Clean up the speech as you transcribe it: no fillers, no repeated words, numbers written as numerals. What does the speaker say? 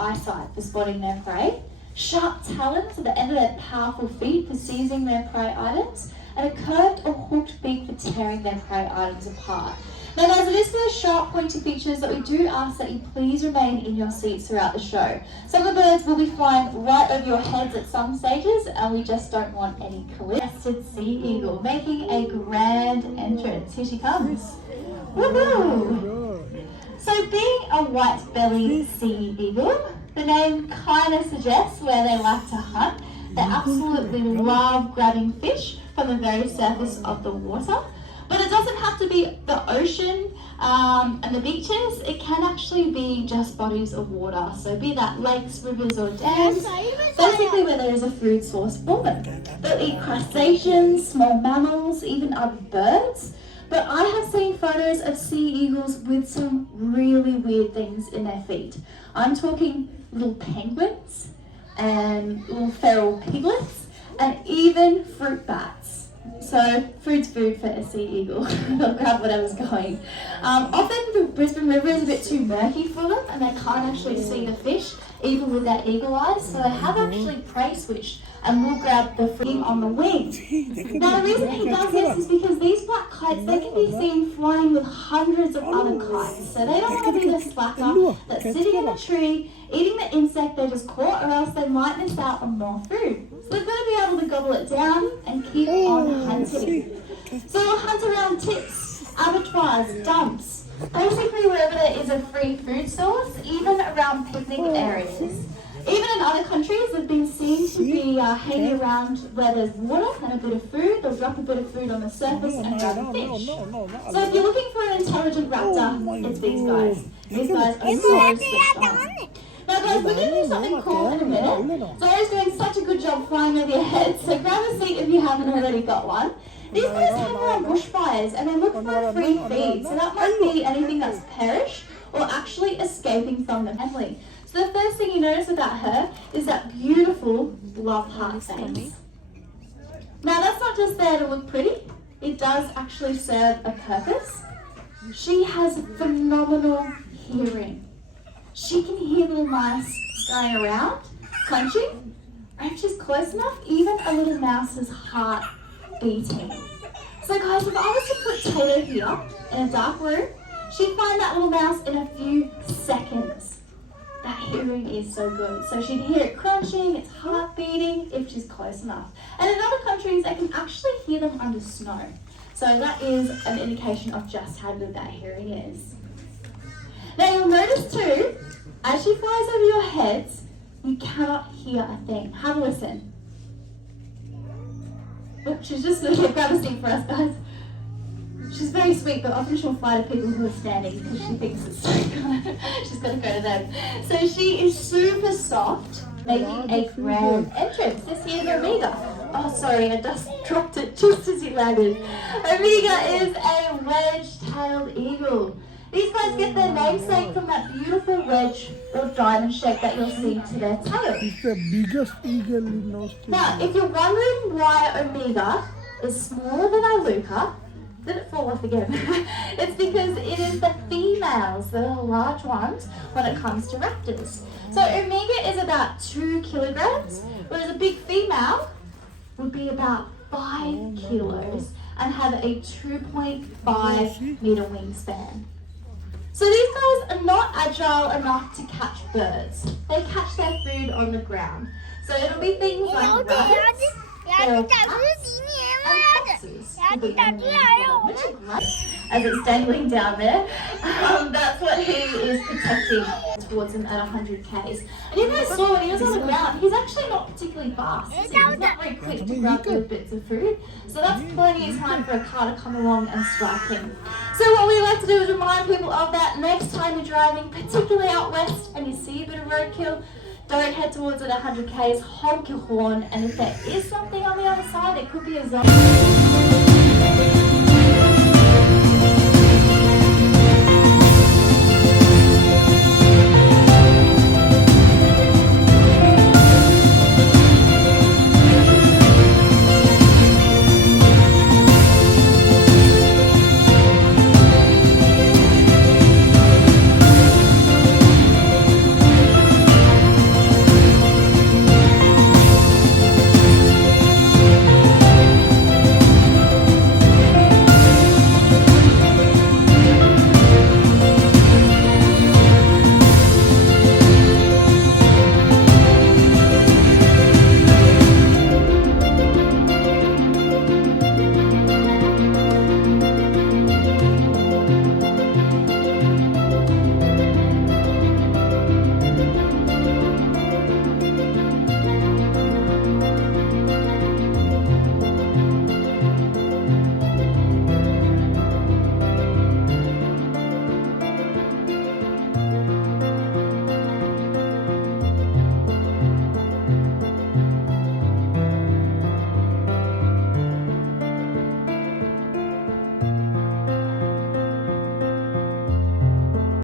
eyesight for spotting their prey, sharp talons at the end of their powerful feet for seizing their prey items, and a curved or hooked beak for tearing their prey items apart. Now guys, it is for those sharp pointy features that we do ask that you please remain in your seats throughout the show. Some of the birds will be flying right over your heads at some stages, and we just don't want any collision. Crested sea eagle making a grand entrance. Here she comes. Woohoo! So being a white-bellied sea eagle, the name kind of suggests where they like to hunt. They absolutely love grabbing fish from the very surface of the water. But it doesn't have to be the ocean and the beaches. It can actually be just bodies of water. So be that lakes, rivers or dams, basically where there is a food source for them. They'll eat crustaceans, small mammals, even other birds. But I have seen photos of sea eagles with some really weird things in their feet. I'm talking little penguins and little feral piglets and even fruit bats. So food's food for a sea eagle. They'll grab whatever's going. Often the Brisbane River is a bit too murky for them and they can't actually see the fish even with their eagle eyes. So they have actually prey switched and will grab the food on the wing. Now the reason he does this is because these black kites, they can be seen flying with hundreds of other kites. So they don't want to be the slacker that's sitting in a tree, eating the insect they just caught, or else they might miss out on more food. So they've got to be able to gobble it down and keep on hunting. So they'll hunt around tips, abattoirs, dumps, basically wherever there is a free food source, even around picnic areas. Even in other countries, they've been seen to be hanging around where there's water and a bit of food. They'll drop a bit of food on the surface and grab a fish. So if you're looking for an intelligent raptor, it's these guys. These guys are so switched on. Now guys, we're going to do something cool in a minute. Zoe's doing such a good job flying over your head, so grab a seat if you haven't already got one. These guys hang around bushfires and they look for a free feed. So that might be anything that's perished or actually escaping from the family. So the first thing you notice about her is that beautiful love heart face. Now that's not just there to look pretty, it does actually serve a purpose. She has phenomenal hearing. She can hear little mice going around, crunching, and if she's close enough, even a little mouse's heart beating. So guys, if I was to put Taylor here in a dark room, she'd find that little mouse in a few seconds. That hearing is so good. So she'd hear it crunching, its heart beating, if she's close enough. And in other countries, they can actually hear them under snow. So that is an indication of just how good that hearing is. Now you'll notice too, as she flies over your heads, you cannot hear a thing. Have a listen. Oh, she's just going to grab a seat for us, guys. She's very sweet, but often she'll fly to people who are standing because she thinks it's so good. She's got to go to them. So she is super soft, making a grand entrance. This here's Omega. Oh, sorry, I just dropped it just as you landed. Omega is a wedge-tailed eagle. These guys get their namesake from that beautiful wedge or diamond shape that you'll see to their tail. It's the biggest eagle in Australia. Now, if you're wondering why Omega is smaller than Iluka, did it fall off again? It's because it is the females that are the large ones when it comes to raptors. So Omega is about 2 kilograms, whereas a big female would be about 5 kilos and have a 2.5 meter wingspan. So these guys are not agile enough to catch birds. They catch their food on the ground. So it'll be things like rabbits, feral cats, and foxes. As it's dangling down there, that's what he is protecting towards him at 100 k's. And you guys saw when he was on the ground, he's actually not particularly fast. He's not very quick to grab good bits of food. So that's plenty of time for a car to come along and strike him. So what we like to do is remind people of that next time you're driving, particularly out west, and you see a bit of roadkill, don't head towards it at 100 k's, honk your horn, and if there is something on the other side, it could be a zombie.